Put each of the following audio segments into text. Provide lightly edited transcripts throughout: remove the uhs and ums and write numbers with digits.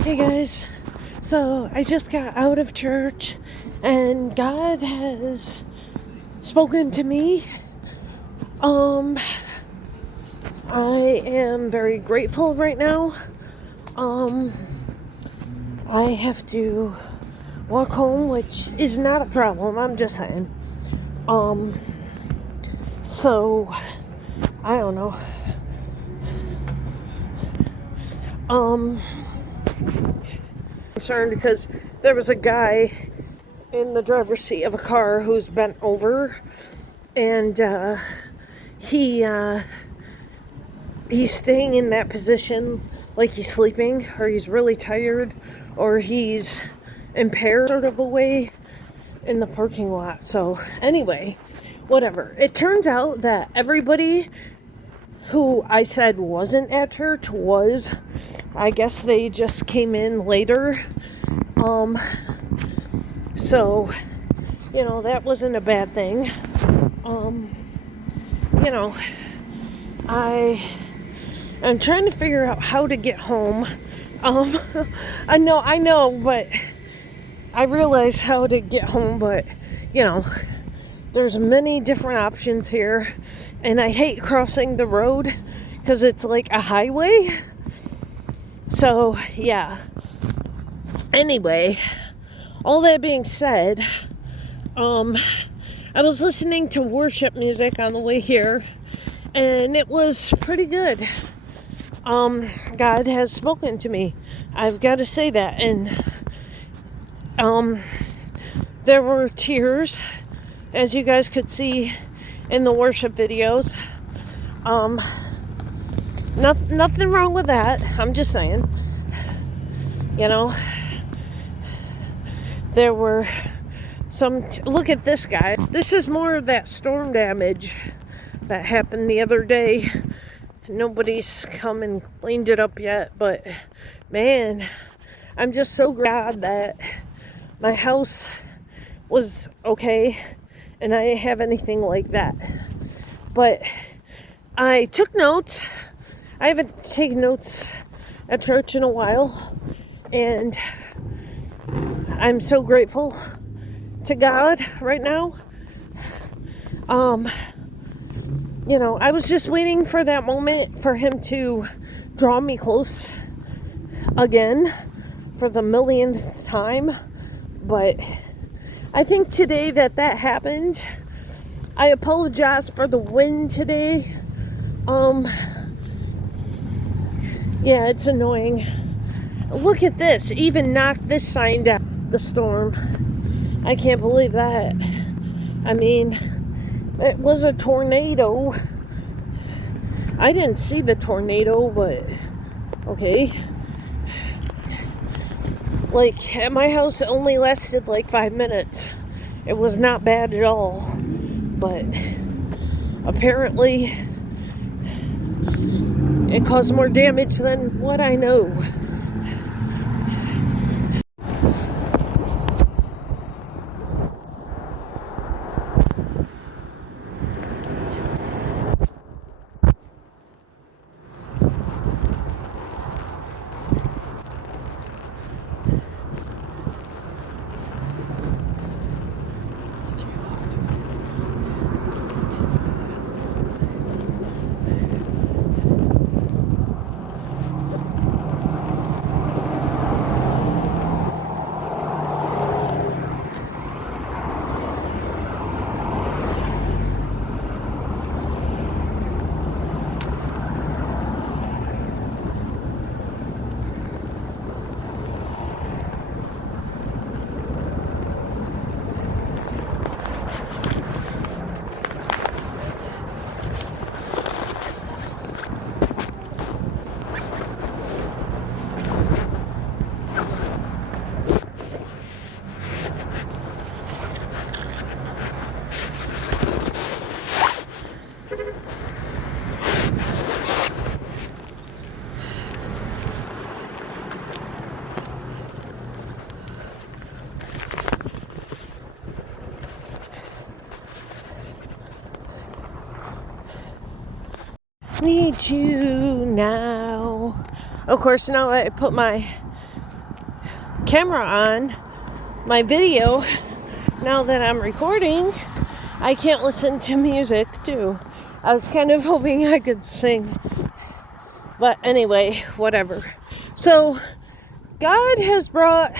Hey guys, so I just got out of church and God has spoken to me. Um, I am very grateful right now. Um, I have to walk home, which is not a problem, I'm just saying. Um, so, I don't know. Concerned because there was a guy in the driver's seat of a car who's bent over and he's staying in that position like he's sleeping or he's really tired or he's impaired sort of a way in the parking lot. So anyway, whatever. It turns out that everybody who I said wasn't at church was. I guess they just came in later. So, that wasn't a bad thing. Um, you know, I'm trying to figure out how to get home. Um, I know, but I realize how to get home, but, there's many different options here, and I hate crossing the road because it's like a highway. So, yeah. Anyway, all that being said, I was listening to worship music on the way here, and it was pretty good. God has spoken to me. I've got to say that. And there were tears, as you guys could see in the worship videos. Nothing wrong with that. I'm just saying. There were look at this guy. This is more of that storm damage that happened the other day. Nobody's come and cleaned it up yet, but man, I'm just so glad that my house was okay and I didn't have anything like that. But I took notes. I haven't taken notes at church in a while, and I'm so grateful to God right now. I was just waiting for that moment for him to draw me close again for the millionth time. But I think today that happened. I apologize for the wind today. Yeah, it's annoying. Look at this. Even knocked this sign down. The storm. I can't believe that. I mean, it was a tornado. I didn't see the tornado, but okay. Like, at my house, it only lasted like 5 minutes. It was not bad at all. But apparently, it caused more damage than what I know. Need you now. Of course, now that I put my camera on, my video, now that I'm recording, I can't listen to music too. I was kind of hoping I could sing. But anyway, whatever. So, God has brought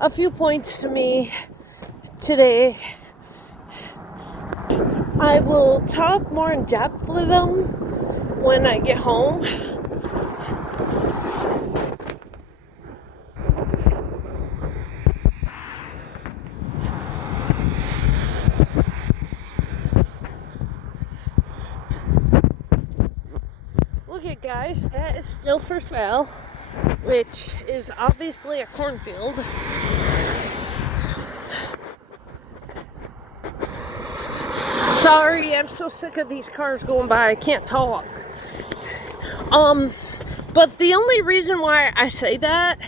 a few points to me today. I will talk more in depth with them when I get home. Look at guys, that is still for sale, which is obviously a cornfield. Sorry, I'm so sick of these cars going by, I can't talk. But the only reason why I say that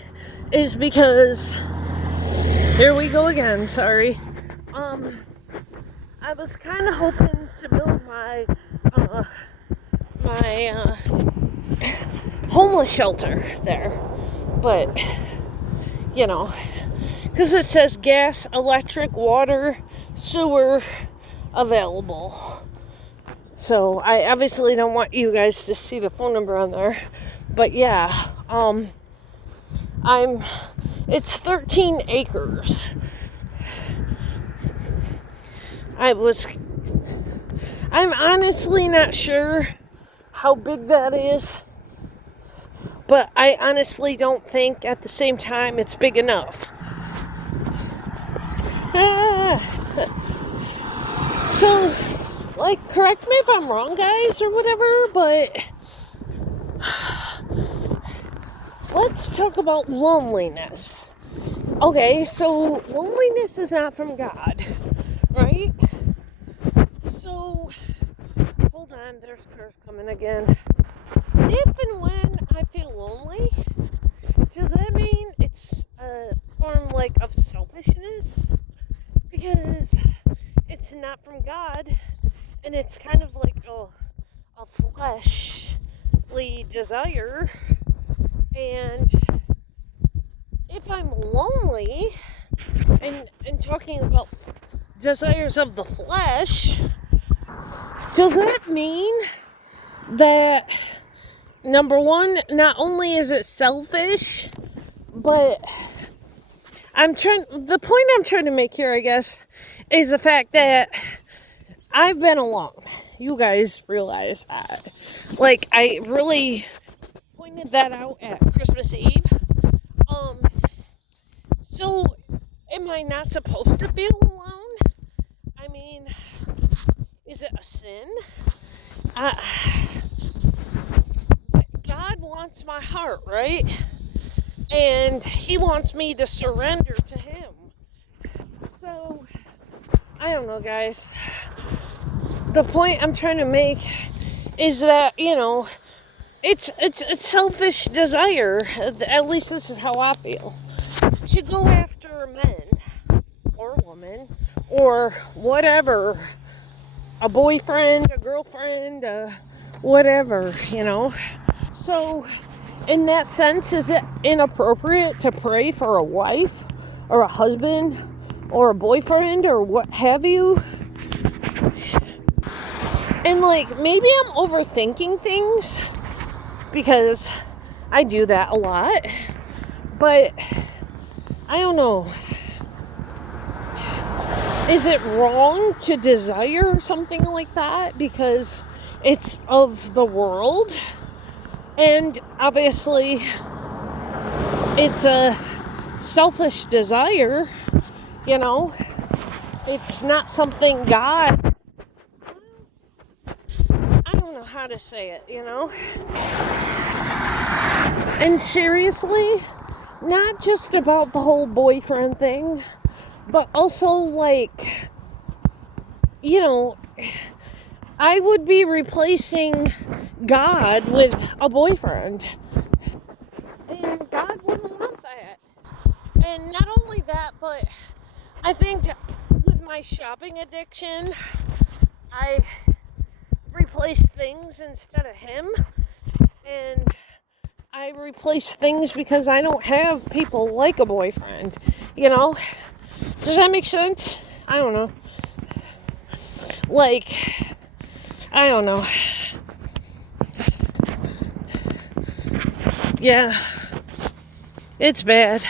is because, here we go again, sorry. I was kind of hoping to build my homeless shelter there, but because it says gas, electric, water, sewer available. So I obviously don't want you guys to see the phone number on there, but yeah, it's 13 acres. I'm honestly not sure how big that is, but I honestly don't think at the same time it's big enough. So, correct me if I'm wrong, guys, or whatever, but let's talk about loneliness. Okay, so loneliness is not from God, right? So, hold on, there's cars coming again. If and when I feel lonely, does that mean it's a form of selfishness? Because it's not from God, and it's kind of like a fleshly desire. And if I'm lonely and talking about desires of the flesh, does that mean that, number one, not only is it selfish, but the point I'm trying to make here, I guess, is the fact that I've been alone. You guys realize that. I really pointed that out at Christmas Eve. So, am I not supposed to feel alone? I mean, is it a sin? God wants my heart, right? And He wants me to surrender to Him. So, I don't know, guys. The point I'm trying to make is that, it's selfish desire. At least this is how I feel. To go after men or a woman or whatever, a boyfriend, a girlfriend, whatever, So, in that sense, is it inappropriate to pray for a wife or a husband or a boyfriend or what have you? And maybe I'm overthinking things because I do that a lot, but I don't know. Is it wrong to desire something like that because it's of the world? And obviously, it's a selfish desire, It's not something God... I don't know how to say it, And seriously, not just about the whole boyfriend thing, but also, I would be replacing God with a boyfriend. And God wouldn't want that. And not only that, but I think with my shopping addiction, I replaced things instead of Him. And I I replace things because I don't have people like a boyfriend, you know? Does that make sense? I don't know. Like, I don't know. Yeah, it's bad.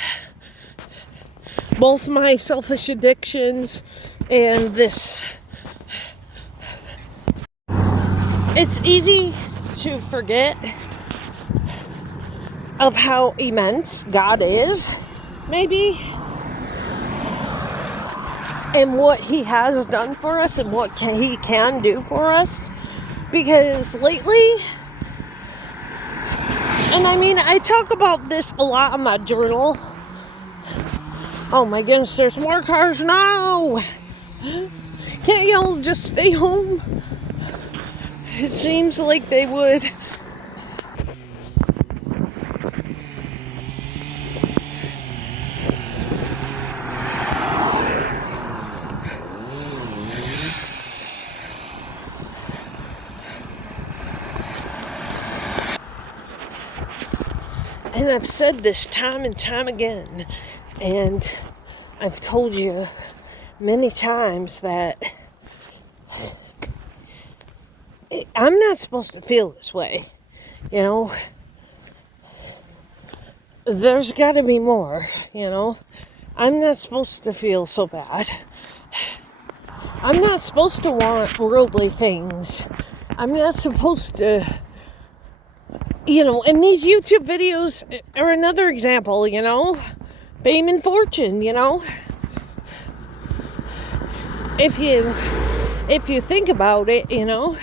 Both my selfish addictions and this. It's easy to forget of how immense God is, maybe, and what He has done for us and what He can do for us. Because lately, and I mean, I talk about this a lot in my journal. Oh my goodness, there's more cars now. Can't y'all just stay home? It seems like they would. And I've said this time and time again, and I've told you many times that I'm not supposed to feel this way, you know. There's got to be more, you know. I'm not supposed to feel so bad. I'm not supposed to want worldly things. I'm not supposed to, you know, and these YouTube videos are another example, you know. Fame and fortune, you know. If you think about it, you know,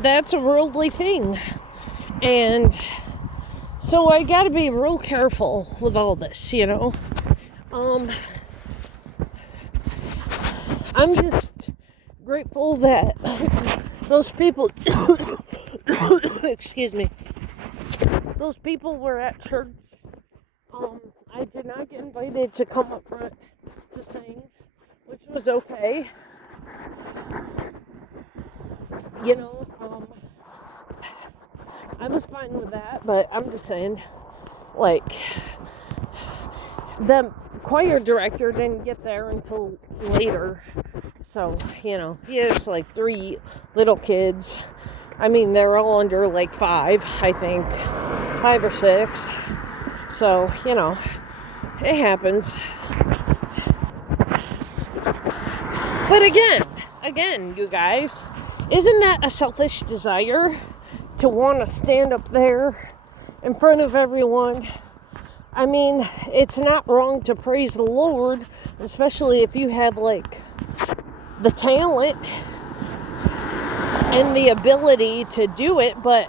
that's a worldly thing. And so I gotta be real careful with all this, you know. I'm just grateful that those people, excuse me, those people were at church. I did not get invited to come up front to sing, which was okay. You know, I was fine with that, but I'm just saying, like, the choir director didn't get there until later. So, you know, he has like 3 little kids. I mean, they're all under like 5, I think. 5 or 6. So, you know, it happens. But again, you guys, isn't that a selfish desire to want to stand up there in front of everyone? I mean, it's not wrong to praise the Lord, especially if you have like the talent and the ability to do it, but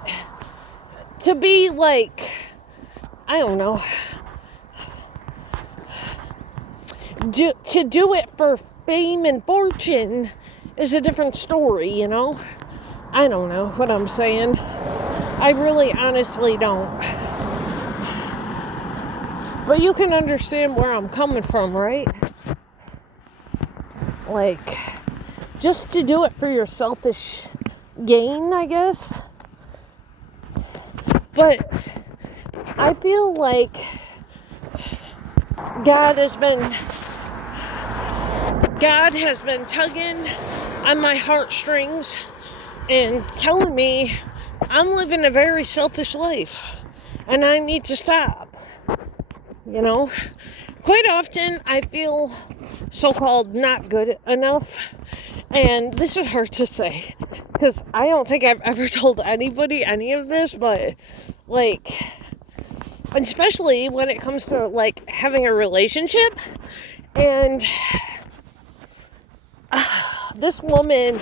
to be like, I don't know, to do it for fame and fortune is a different story, you know. I don't know what I'm saying. I really honestly don't. But you can understand where I'm coming from, right? Like, just to do it for your selfish gain, I guess. But I feel like God has been tugging on my heartstrings and telling me I'm living a very selfish life and I need to stop. You know, quite often I feel so-called not good enough, and this is hard to say because I don't think I've ever told anybody any of this, but like, especially when it comes to like having a relationship. And this woman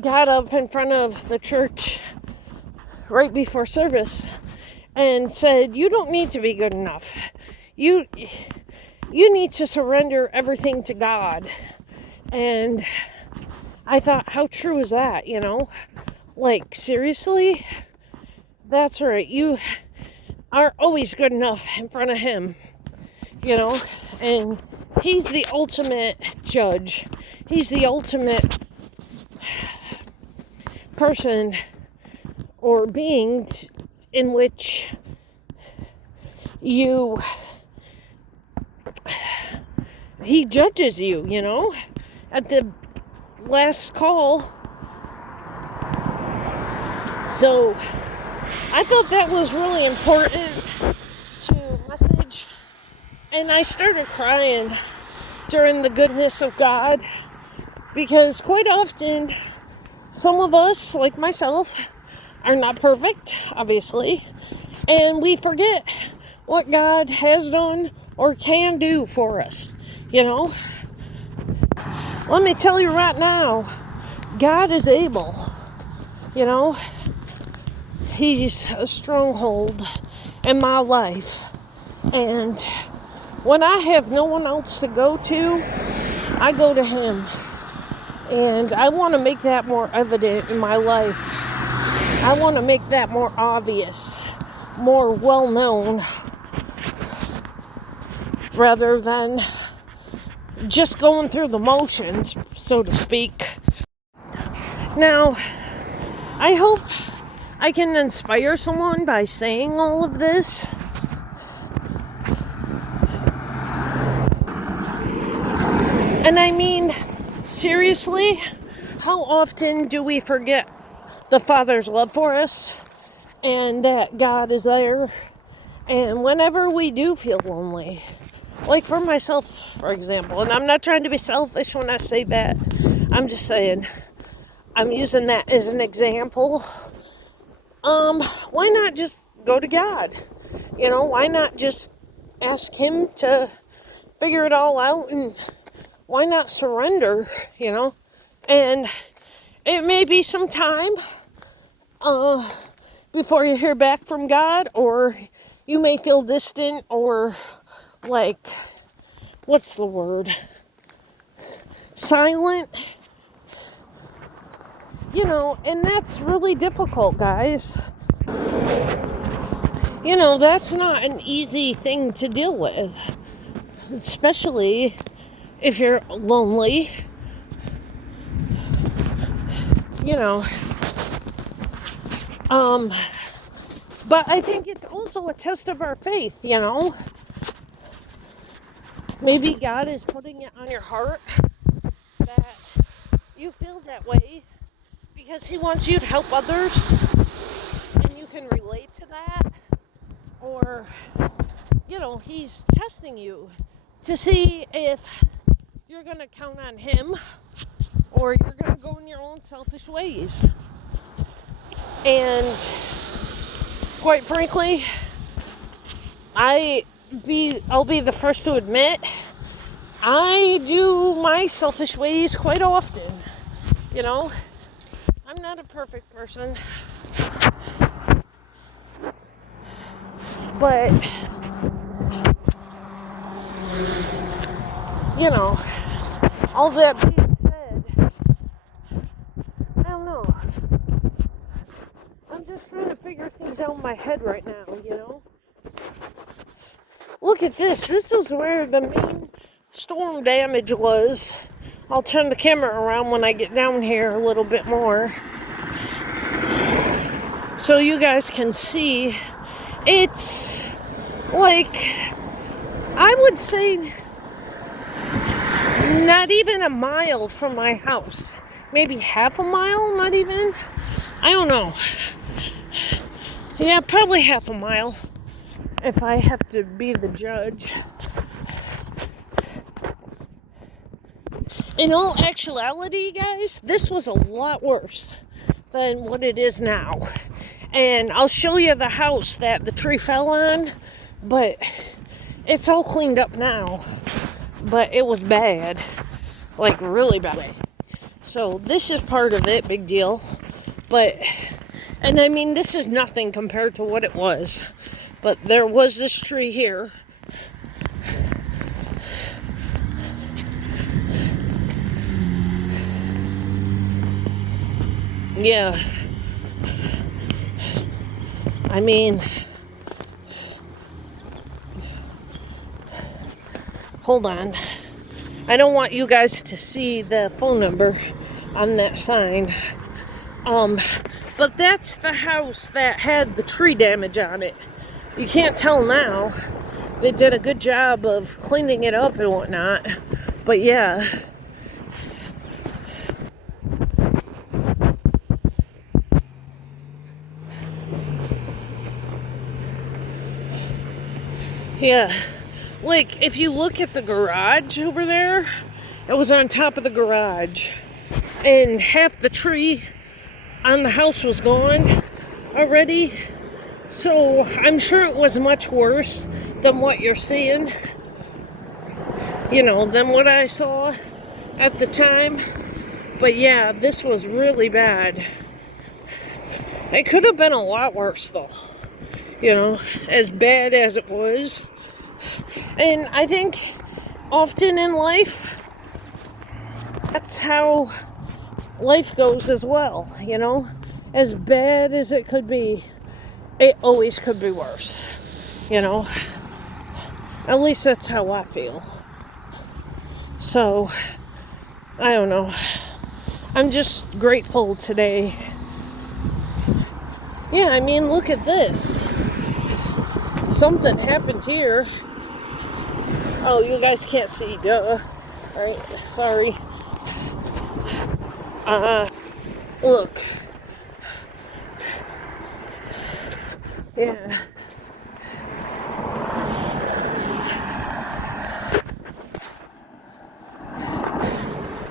got up in front of the church right before service and said, "You don't need to be good enough. You need to surrender everything to God." And I thought, how true is that, you know? Like, seriously? That's right. You are always good enough in front of Him, you know? And He's the ultimate judge. He's the ultimate person or being in which he judges you, at the last call. So I thought that was really important to message. And I started crying during the goodness of God, because quite often some of us, like myself, are not perfect, obviously, and we forget what God has done or can do for us. Let me tell you right now, God is able. He's a stronghold in my life. And when I have no one else to go to, I go to Him. And I want to make that more evident in my life. I want to make that more obvious, more well known, rather than just going through the motions, so to speak. Now, I hope I can inspire someone by saying all of this. And I mean, seriously, how often do we forget the Father's love for us and that God is there? And whenever we do feel lonely, like for myself, for example, and I'm not trying to be selfish when I say that, I'm just saying, I'm using that as an example. Why not just go to God? Why not just ask Him to figure it all out, and why not surrender, And it may be some time before you hear back from God, or you may feel distant, or like, what's the word? Silent. And that's really difficult, guys. That's not an easy thing to deal with, especially if you're lonely. But I think it's also a test of our faith, Maybe God is putting it on your heart that you feel that way because He wants you to help others, and you can relate to that. Or, He's testing you to see if you're going to count on Him or you're going to go in your own selfish ways. And quite frankly, I'll be the first to admit, I do my selfish ways quite often. I'm not a perfect person, but all that being said, I don't know. I'm just trying to figure things out in my head right now, Look at this. This is where the main storm damage was. I'll turn the camera around when I get down here a little bit more, so you guys can see. It's like, I would say, not even a mile from my house. Maybe half a mile, not even. I don't know. Yeah, probably half a mile, if I have to be the judge. In all actuality, guys, this was a lot worse than what it is now. And I'll show you the house that the tree fell on, but it's all cleaned up now. But it was bad, like really bad. So this is part of it, big deal. And I mean, this is nothing compared to what it was. But there was this tree here. Yeah. I mean, hold on. I don't want you guys to see the phone number on that sign. Um, but that's the house that had the tree damage on it. You can't tell now. They did a good job of cleaning it up and whatnot. But yeah. Yeah. Like, if you look at the garage over there, it was on top of the garage. And half the tree on the house was gone already. So I'm sure it was much worse than what you're seeing. You know, than what I saw at the time. But yeah, this was really bad. It could have been a lot worse though. You know, as bad as it was. And I think often in life, that's how life goes as well, you know? As bad as it could be, it always could be worse, you know? At least that's how I feel. So, I don't know. I'm just grateful today. Yeah, I mean, look at this. Something happened here. Oh, you guys can't see, duh. Alright, sorry. Look. Yeah.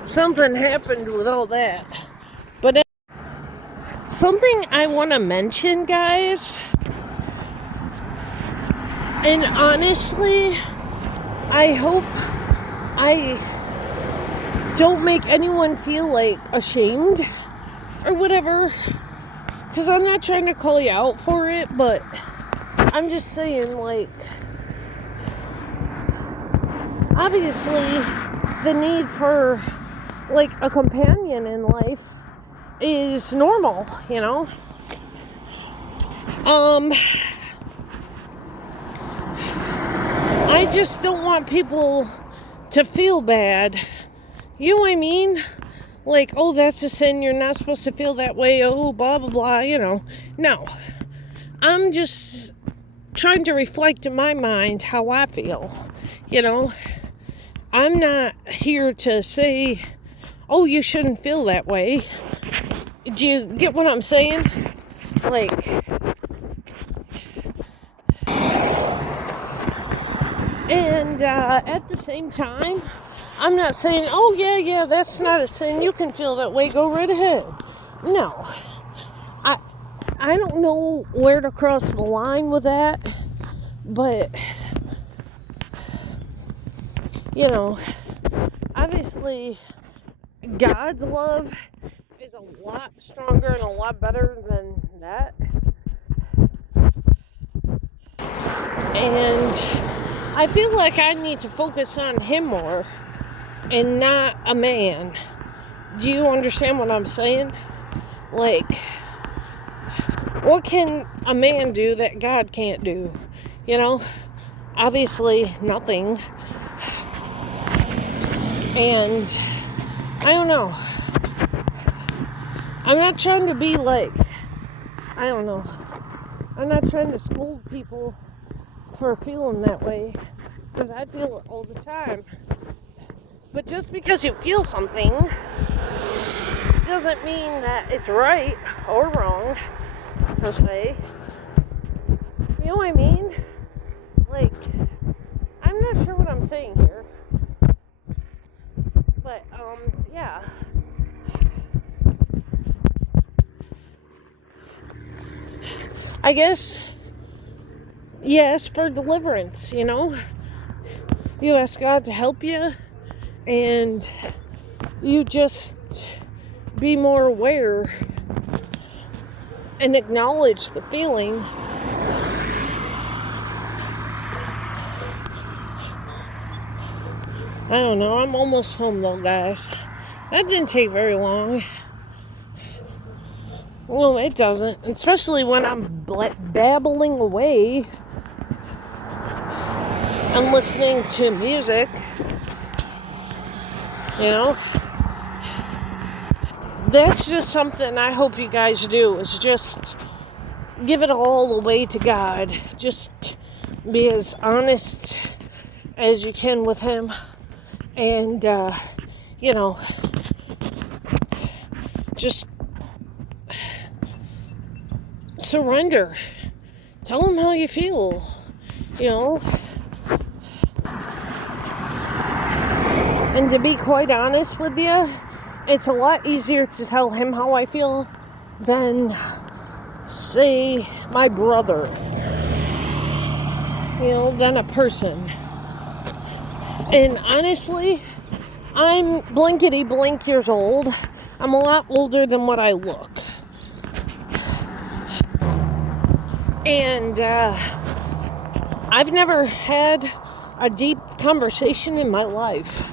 Something happened with all that. But something I want to mention, guys, and honestly, I hope I don't make anyone feel like ashamed or whatever, because I'm not trying to call you out for it, but I'm just saying, like, obviously the need for like a companion in life is normal, you know. I just don't want people to feel bad. You know what I mean? Like, oh, that's a sin, you're not supposed to feel that way, oh, blah, blah, blah, you know. No. I'm just trying to reflect in my mind how I feel, you know. I'm not here to say, oh, you shouldn't feel that way. Do you get what I'm saying? Like, and at the same time, I'm not saying, oh, yeah, that's not a sin. You can feel that way. Go right ahead. No. I don't know where to cross the line with that, but, you know, obviously, God's love is a lot stronger and a lot better than that. And I feel like I need to focus on Him more and not a man. Do you understand what I'm saying? Like, what can a man do that God can't do? You know? Obviously, nothing. And I don't know. I'm not trying to be like, I don't know. I'm not trying to scold people for feeling that way, because I feel it all the time. But just because you feel something doesn't mean that it's right or wrong, per se. You know what I mean? Like, I'm not sure what I'm saying here. But, yeah. I guess, yes, for deliverance, you know? You ask God to help you, and you just be more aware and acknowledge the feeling. I don't know, I'm almost home though, guys. That didn't take very long. Well, it doesn't, especially when I'm babbling away and listening to music, you know. that's just something I hope you guys do, is just give it all away to God. Just be as honest as you can with him, and just surrender. Tell him how you feel, and to be quite honest with you, it's a lot easier to tell him how I feel than, say, my brother, than a person. And honestly, I'm blankety blank years old. I'm a lot older than what I look. And I've never had a deep conversation in my life.